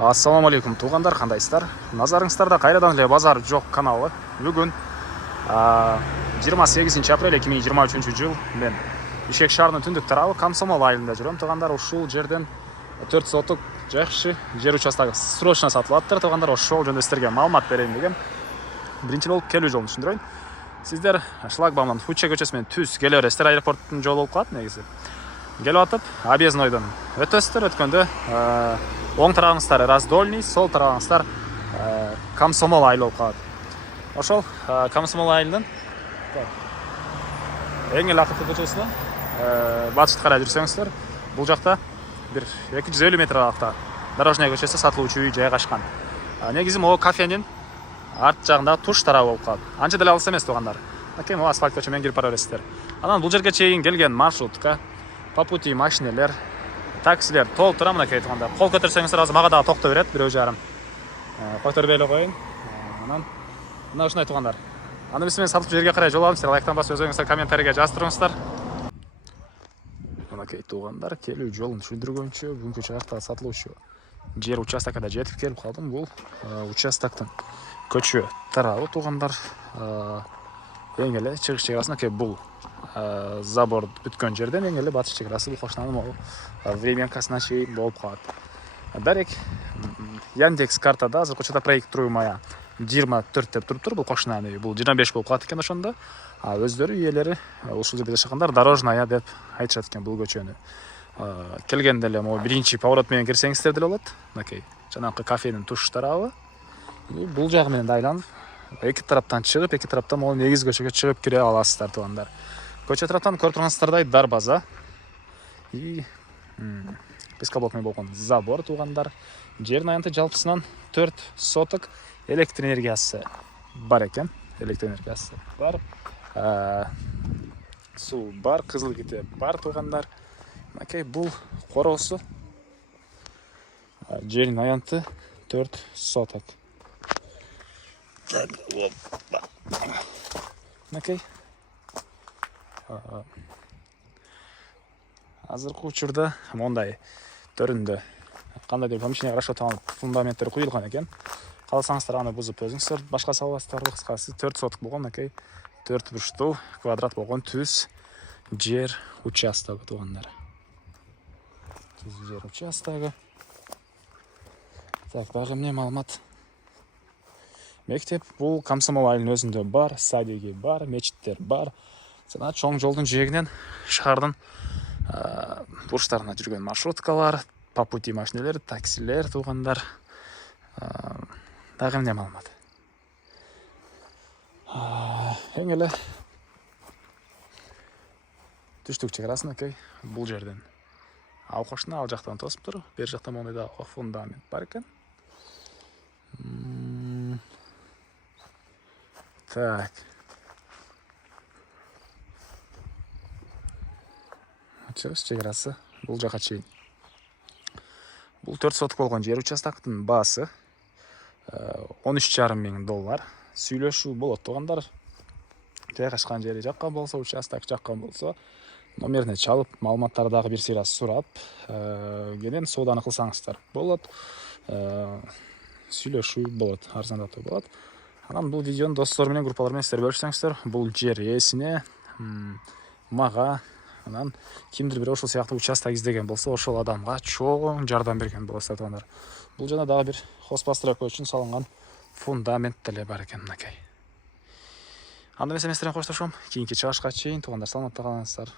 Ассаламу алейкум туғандар, қандайсыздар? Назарыңыздарда қайрадан эле базар жоқ каналы. Бүгін 28 апрель 2023 жыл мен Бишкек шаарынын түндүк тарабы Комсомол айылында жүрөм. Туғандар, ушул жерден 4 соток жакшы жер участогу срочно сатылаттыр. Туғандар, ошол жөнүндө сиздерге маалымат берейин деген. Биринчи болуп келүү жолун түшүндүрөйүн. Сиздер шлагбаумдан Фучче көчөсү менен түз келе бересиздер, аэропорттун жолу болуп калат негизи. Келип атып, объезднойдон өтөсүздөр, өткөндө оң тарабыңыздар Раздольный, сол тарабыңыздар Комсомол айылы болуп калат. Ошол Комсомол айылынын эң эле акыркы көчөсүнөн батышты карай жүрсөңүздөр, бул жакта бир 250 метр аралыкта Дорожная көчөсү сатылуучу үй жайгашкан. Негизи могу кафенин арт жагындагы туш тарабы болуп калат. Анча деле алыс эмес тугандар. Могу асфальт көчө менен кирип бара бересиздер. Анан бул жерге чейин келген маршрутка, по пути машинелер, таксилер толуп тура мынакей тугандар. Кол көтөрсөңүздөр азыр мага дагы токто берет, бирөө жарым. Көтөрбөй эле коюн. Анан мына ушундай тугандар. Аны биз менен сатып жерге карай жол алып, лайктан басып өзүңүздөр комментарийге жаздырыңыздар. Мынакей тугандар, келүү жолун түшүндүргөнчө бүгүнкү чыгакта сатылуучу жер участокко жетип келип калдым. Бул участоктун көчө тарабы тугандар. Эң эле чыгыш чегасына бул забор бүткөн жерден эң эле батыш чегасы бул кошунанын могу временкасына чейин болуп калат. Дарек Яндекс картада азыр кочода проектируемая 24 деп туруптур, бул кошунанын үйү. Бул 25 болуп калат экен ошондо. Өздөрү иелери ушул жерде жашагандар Дорожная деп айтышат экен бул көчөнү. Келгенде эле могу биринчи поворот менен кирсеңиздер деле болот. Мынакей жанакы кафенин туш тарабы. Бул жагы менен да айланып, эки тараптан чыгып, эки тараптан могу негиз көчөгө чыгып кире аласыздар тугандар. Көчө тараптан көрүп тургансыздардай дарбаза и пескоблок менен болгон забор тугандар. Жердин аянты жалпысынан 4 соток электр энергиясы бар экен. Электр энергиясы бар. Суу бар, кызыл ките бар тугандар. Мынакей бул короосу. Жердин аянты 4 соток. Так, опа. Мынакей. Азыркы учурда мондай төрүндө кандай деп помещение карашып атып фундаменттер куюлган экен. Каласаңыздар аны бузуп өзүңүздөр башка сала аласыздар. Кыскасы 4 соток болгон, мынакей 4 бурчтуу квадрат болгон түз жер участогу тугандар. Түз жер участогу. Так, дагы эмне маалымат? Мектеп бул Комсомол айылынын өзүндө бар, садиги бар, мечиттер бар. Жана чоң жолдун жээгинен шаардын бурчтарына жүргөн маршруткалар, по пути машинелер, таксилер тугандар. Дагы эмне маалымат? Эң эле түштүк чыгарасына бул жерден ал кошуна ал жактан тосуп тур. Бер жакта моундай да фундамент бар экен. Так. Чыгыш чегарасы бул жака чейин. Бул 4 соток болгон жер участоктун баасы $13,5 миң. Сүйлөшүү болот тугандар. Жайгашкан жери жаккан болсо, участок жаккан болсо, номерине чалып, маалыматтарды дагы бир сыйра сурап, кенен сооданы кылсаңыздар болот. Сүйлөшүү болот, арзандатуу болот. Анан бул видеону достор менен, группалар менен сиздер бөлүшсөңүздөр, бул жер ээсине, мага, анан кимдир бир ошол сыяктуу участок издеген болсо, ошол адамга чоң жардам берген болосуздар тугандар. Бул жана дагы бир хозпостройка үчүн салынган фундамент деле бар экен мынакей. Анда эмес эместерден коштошом. Кийинки чыгышка чейин тугандар, саламатта калыңыздар.